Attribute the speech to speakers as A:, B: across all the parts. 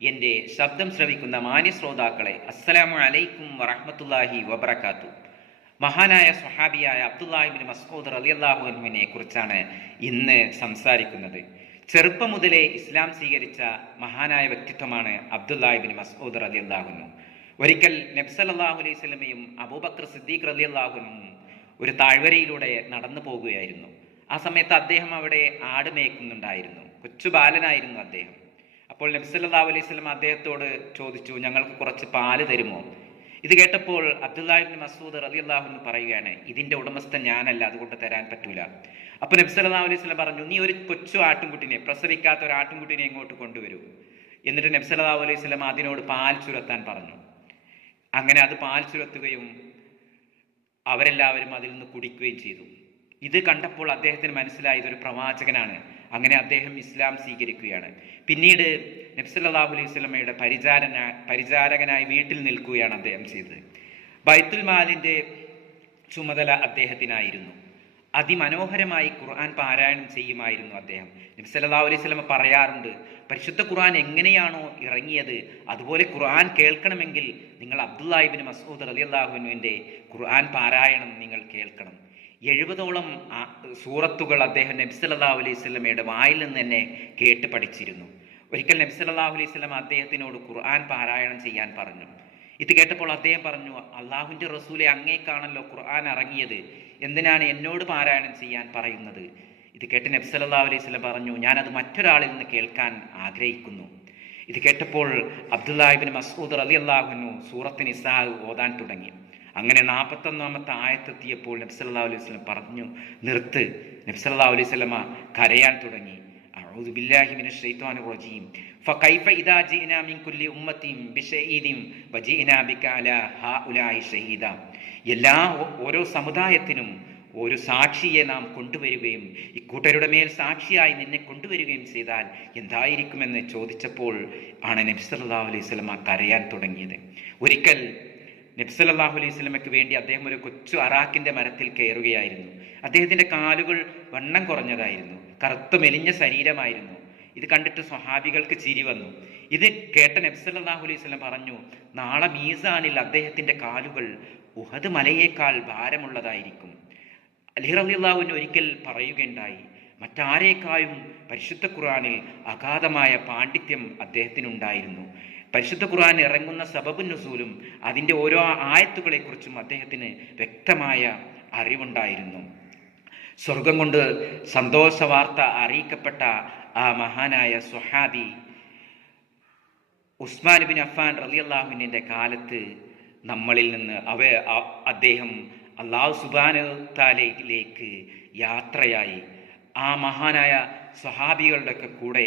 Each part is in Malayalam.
A: എന്റെ ശബ്ദം ശ്രവിക്കുന്ന മാന്യ ശ്രോതാക്കളെ അസ്സലാമു അലൈക്കും വറഹ്മത്തുള്ളാഹി വബറക്കാത്തു മഹാനായ സ്വഹാബിയായ അബ്ദുല്ലാഹിബിൻ മസ്ഊദ് റളിയല്ലാഹു അള്ളാഹുഹുവിനെ കുറിച്ചാണ് ഇന്ന് സംസാരിക്കുന്നത്. ചെറുപ്പം മുതലേ ഇസ്ലാം സ്വീകരിച്ച മഹാനായ വ്യക്തിത്വമാണ് അബ്ദുല്ലാഹിബിൻ മസ്ഊദ് അൻഹു. ഒരിക്കൽ നബ്സല്ലാഹു അലൈഹി സ്വലമയും അബൂബക്കർ സിദ്ദീഖ് റളിയല്ലാഹു അൻഹുവും ഒരു താഴ്വരയിലൂടെ നടന്നു പോകുകയായിരുന്നു. ആ സമയത്ത് അദ്ദേഹം അവിടെ ആട് മേയ്ക്കുന്നുണ്ടായിരുന്നു. കൊച്ചു ബാലനായിരുന്നു അദ്ദേഹം. അപ്പോൾ നബ്സല്ലാ അലൈഹി സ്വലം അദ്ദേഹത്തോട് ചോദിച്ചു ഞങ്ങൾക്ക് കുറച്ച് പാൽ തരുമോ? ഇത് കേട്ടപ്പോൾ അബ്ദുല്ലാഹിബിൻ മസൂദ് റലി അള്ളാഹുന്ന് പറയുകയാണ് ഇതിന്റെ ഉടമസ്ഥൻ ഞാനല്ല അതുകൊണ്ട് തരാൻ പറ്റൂല. അപ്പൊ നബ്സല്ലാ അലൈഹി സ്വലം പറഞ്ഞു നീ ഒരു കൊച്ചു ആട്ടിൻകുട്ടിനെ പ്രസവിക്കാത്ത ഒരു ആട്ടിൻകുട്ടിനെ ഇങ്ങോട്ട് കൊണ്ടുവരൂ. എന്നിട്ട് നബ്സല്ലാ അലൈഹി സ്വലം അതിനോട് പാൽ ചുരത്താൻ പറഞ്ഞു. അങ്ങനെ അത് പാൽ ചുരത്തുകയും അവരെല്ലാവരും അതിൽ നിന്ന് കുടിക്കുകയും ചെയ്തു. ഇത് കണ്ടപ്പോൾ അദ്ദേഹത്തിന് മനസ്സിലായി ഇതൊരു പ്രവാചകനാണ്. അങ്ങനെ അദ്ദേഹം ഇസ്ലാം സ്വീകരിക്കുകയാണ്. പിന്നീട് നബ്സല്ലാഹു അലൈഹി സ്വലമയുടെ പരിചാരന പരിചാരകനായി വീട്ടിൽ നിൽക്കുകയാണ് അദ്ദേഹം ചെയ്തത്. ബൈത്തുൽ മാലിന്റെ ചുമതല അദ്ദേഹത്തിനായിരുന്നു. അതിമനോഹരമായി ഖുർആൻ പാരായണം ചെയ്യുമായിരുന്നു അദ്ദേഹം. നബി സല്ലല്ലാഹു അലൈഹി സ്വലമ പറയാറുണ്ട് പരിശുദ്ധ ഖുർആൻ എങ്ങനെയാണോ ഇറങ്ങിയത് അതുപോലെ ഖുർആൻ കേൾക്കണമെങ്കിൽ നിങ്ങൾ അബ്ദുല്ലാഹിബിൻ മസൂദ് റളിയല്ലാഹുവിന്റെ ഖുർആൻ പാരായണം നിങ്ങൾ കേൾക്കണം. എഴുപതോളം സൂറത്തുകൾ അദ്ദേഹം നബി സല്ലല്ലാഹു അലൈഹി സ്വലമയുടെ വായിൽ നിന്ന് തന്നെ കേട്ട് പഠിച്ചിരുന്നു. ഒരിക്കൽ നബി സല്ലല്ലാഹു അലൈഹി സ്വലം അദ്ദേഹത്തിനോട് ഖുർആൻ പാരായണം ചെയ്യാൻ പറഞ്ഞു. ഇത് കേട്ടപ്പോൾ അദ്ദേഹം പറഞ്ഞു അള്ളാഹുവിന്റെ റസൂലെ അങ്ങേക്കാണല്ലോ ഖുർആൻ ഇറങ്ങിയത് എന്തിനാണ് എന്നോട് പാരായണം ചെയ്യാൻ പറയുന്നത്? ഇത് കേട്ട് നബി സല്ലല്ലാഹു അലൈഹി സ്വലം പറഞ്ഞു ഞാനത് മറ്റൊരാളിൽ നിന്ന് കേൾക്കാൻ ആഗ്രഹിക്കുന്നു. ഇത് കേട്ടപ്പോൾ അബ്ദുല്ലാഹിബിൻ മസൂദ് അലി അള്ളാഹുനു സൂറത്തിന് ഇസാഹ് ഓതാൻ തുടങ്ങി. അങ്ങനെ നാൽപ്പത്തൊന്നാമത്തെ ആയത്തെത്തിയപ്പോൾ നബി സല്ലല്ലാഹു അലൈഹി വസല്ലം പറഞ്ഞു നിർത്ത് നബി സല്ലല്ലാഹു അലൈഹി വസല്ലമ കരയാൻ തുടങ്ങി أعوذ بالله من الشيطان الرجيم فكيف إذا جئنا من كل أمة بشهيد وجئنا بك على هؤلاء شهيدا എല്ലാ ഓ- ഓരോ സമുദായത്തിനും ഒരു സാക്ഷിയെ നാം കൊണ്ടുവരികയും ഇക്കൂട്ടരുടെ മേൽ സാക്ഷിയായി നിന്നെ കൊണ്ടുവരികയും ചെയ്താൽ എന്തായിരിക്കുമെന്ന് ചോദിച്ചപ്പോൾ ആണ് നബി സല്ലല്ലാഹു അലൈഹി വസല്ലമ കരയാൻ തുടങ്ങിയത് ഒരിക്കൽ നബി അള്ളാഹു അലൈഹി സ്വലമയ്ക്ക് വേണ്ടി അദ്ദേഹം ഒരു കൊച്ചു അറാക്കിന്റെ മരത്തിൽ കയറുകയായിരുന്നു. അദ്ദേഹത്തിന്റെ കാലുകൾ വണ്ണം കുറഞ്ഞതായിരുന്നു. കറുത്ത മെലിഞ്ഞ ശരീരമായിരുന്നു. ഇത് കണ്ടിട്ട് സ്വഹാബികൾക്ക് ചിരി വന്നു. ഇത് കേട്ട നബ്സൽ അള്ളാഹു അലൈഹി സ്വലം പറഞ്ഞു നാളെ മീസാനിൽ അദ്ദേഹത്തിന്റെ കാലുകൾ ഉഹദ് മലയേക്കാൾ ഭാരമുള്ളതായിരിക്കും. അലി അള്ളാഹുവിന് ഒരിക്കൽ പറയുകയുണ്ടായി മറ്റാരേക്കായും പരിശുദ്ധ ഖുറാനിൽ അഗാധമായ പാണ്ഡിത്യം അദ്ദേഹത്തിനുണ്ടായിരുന്നു. പരിശുദ്ധ ഖുർആൻ ഇറങ്ങുന്ന സബബുൻ നസൂലും അതിന്റെ ഓരോ ആയത്തുകളെക്കുറിച്ചും അദ്ദേഹത്തിന് വ്യക്തമായ അറിവുണ്ടായിരുന്നു. സ്വർഗം കൊണ്ട് സന്തോഷ വാർത്ത അറിയിക്കപ്പെട്ട ആ മഹാനായ സുഹാബി ഉസ്മാൻ ബിൻ അഫാൻ റലിയല്ലാഹുവിന്റെ കാലത്ത് നമ്മളിൽ നിന്ന് അവ അദ്ദേഹം അള്ളാഹു സുബാനുത്താലയിലേക്ക് യാത്രയായി. ആ മഹാനായ സ്വഹാബികളുടെയൊക്കെ കൂടെ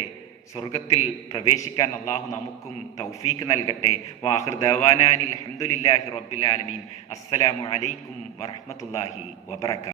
A: സ്വർഗത്തിൽ പ്രവേശിക്കാൻ അള്ളാഹു നമുക്കും തൗഫീക്ക് നൽകട്ടെ. വാഹിർ ദവാനാനിൽ അഹമ്മദില്ലാഹി റബ്ബിൽ ആലമീൻ. അസ്സലാമു അലൈക്കും വറഹ്മത്തുള്ളാഹി വബറകാതുഹു